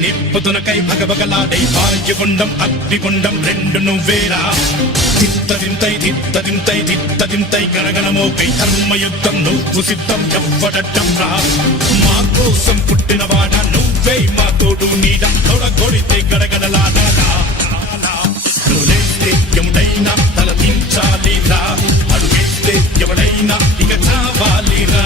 నిప్పుతునకై భగభగలాడై వాయుగుండం అగ్నిగుండం రెండు నువ్వేరా తిత్తదింతై గణగణమోకై ధర్మయుద్ధం నువ్వు సిద్ధం ఎవ్వడట్టం రా మా కోసం పుట్టినవాడా నువ్వే మా తోడు నీడ తొడగొడితే గడగడలాడరా నువ్వేస్తే ఎవడైనా తల దించాలిరా అడుగేస్తే ఎవడైనా ఇక చావాలిరా